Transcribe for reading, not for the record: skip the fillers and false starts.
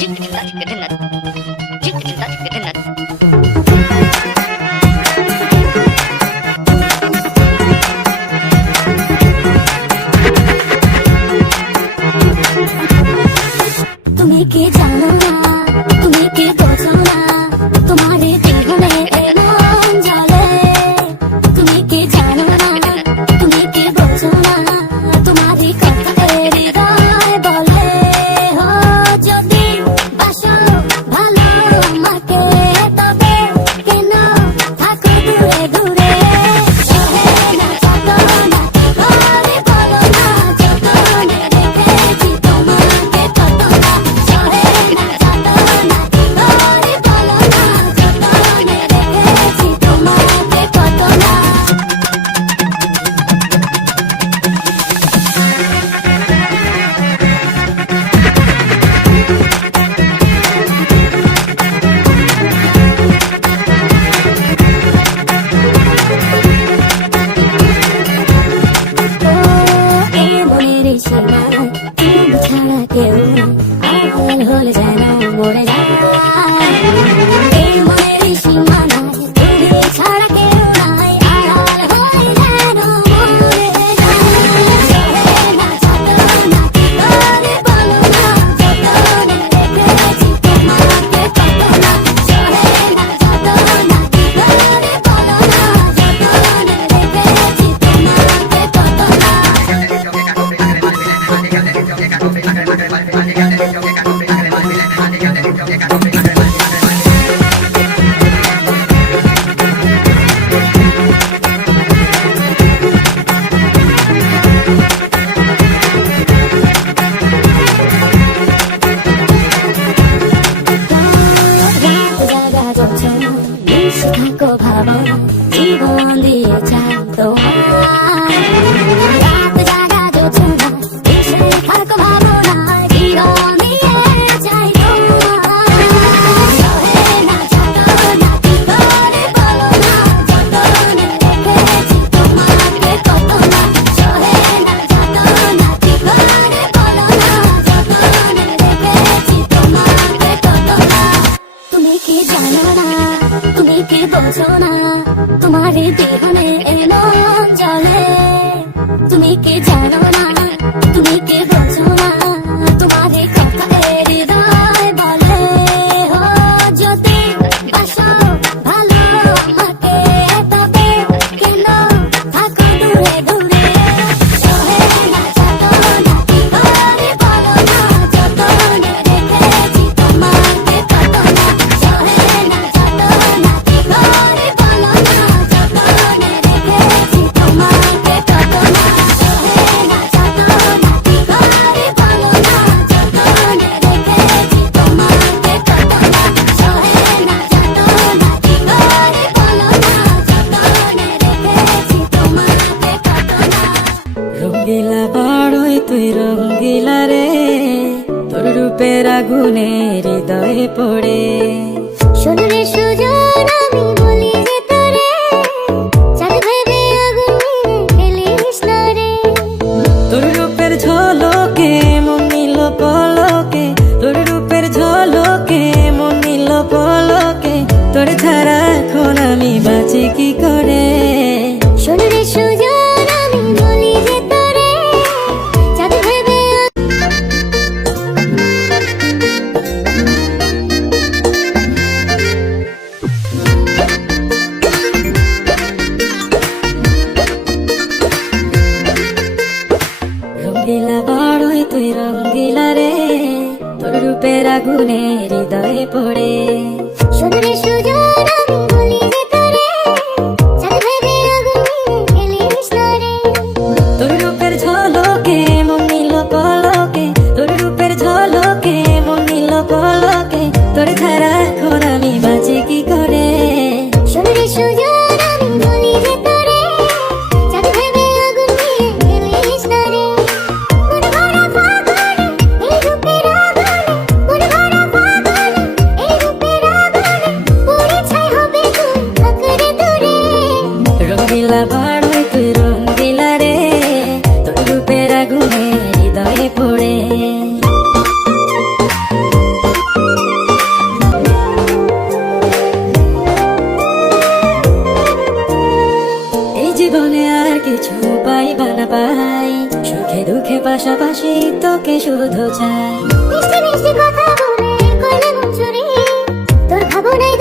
তুমি কি জানো না, তুমি কি বোঝো না, তোমার জীবনে এমন জ্বলে। তুমি কি জানো না, তুমি কি বোঝো না, তোমারই কথা হৃদয় বলে। ও যদি বাসো ভালো আমাকে, তবে কেন থাকো দূরে দূরে। সহে না যাবো না, ঘরে বলো না, যতনে রেখেছি তোমাকে কত না। সহে না যাবো না, ঘরে বলো না, যতনে রেখেছি তোমাকে কত না। এই মনের সীমানায় তুমি ছাড়া কেউ আড়াল হলে যেন মরে যায়। এই মনের সীমানায় তুমি ছাড়া কেউ নাই, আড়াল হলে যেন মরে যায়। সহে না যাবো না, ঘরে বলো না, যতনে রেখেছি তোমাকে কত না। সহে না যাবো না, ঘরে বলো না, যতনে রেখেছি তোমাকে কত না। রাত জাগা যোজনা, মিশে থাকো ভাবনা, জীবন দিয়ে চাই তোমার। রাত জাগা যোজনা, মিশে থাকো ভাবনা, জীবন দিয়ে চাই তোমার। সহে না যাবো না, ঘরে বলো না, যতনে রেখেছি তোমাকে কত না। সহে না যাবো না, ঘরে বলো না, যতনে রেখেছি তোমাকে কত না। তুমি কি জানো না, তুমি কি বোঝো না, তোমার জীবনে এমন জ্বলে। তুমি কি জানো না, তুমি কি বোঝো না, তোমার কথা হৃদয় বলে। ও যদি বাসো ভালো আমাকে, তবে কেন থাকো দূরে দূরে। সহে না যাবো না, ঘরে বলো না, যতনে রেখেছি তোমাকে কত না। সহে না যাবো না, ঘরে বলো না, যতনে রেখেছি তোমাকে কত না। সহে না যাবো না, ঘরে বলো না, যতনে রেখেছি তোমাকে কত না। সহে না যাবো না, ঘরে বলো না, যতনে রেখেছি তোমাকে কত না। রঙ্গিলা বড়ই তুই রঙ্গিলা রে, তোর রূপের আগুনে হৃদয়ে পড়ে। শোনো রে সুজন, আমি বলি যে তোরে, চাঁদ ভেবে আগুন নিয়ে ফেলিস না রে। তোর রূপের ঝলকে মন নিল পলকে, তোর রূপের ঝলকে মন নিল পলকে। তোর ছাড়া এখন আমি বাঁচি কি করে। শোনো রে সুজন, আমি বলি যে তোরে, চাঁদ ভেবে রঙ্গিলা বড়ই তুই রঙ্গিলা রে, তোর রূপের আগুনে হৃদয়ে পড়ে। শোনো রে সুজন, আমি বলি যে তোরে, চাঁদ ভেবে আগুন নিয়ে ফেলিস না রে। তোর রূপের ঝলকে মন নিল পলকে, তোর রূপের ঝলকে মন নিল পলকে। তোর ছাড়া এখন আমি বাঁচি কি করে। শোনো রে সুজন, আমি বলি যে তোরে, চাঁদ ভেবে আগুন নিয়ে ফেলিস না রে। মন ভরা ফাগুনে, এই রূপের আগুনে, মন ভরা ফাগুনে, এই রূপের আগুনে, পুড়ে ছাই হবে তুই আঁকড়ে দূরে। রঙ্গিলা বড়ই তুই রঙ্গিলা রে, তোর রূপের আগুনে হৃদয়ে পড়ে। কিছু পাই বা না পাই, সুখে দুঃখে পাশাপাশি তোকে শুধু চাই। মিষ্টি মিষ্টি কথা বলে করলে মন চুরি, তোর ভাবনায়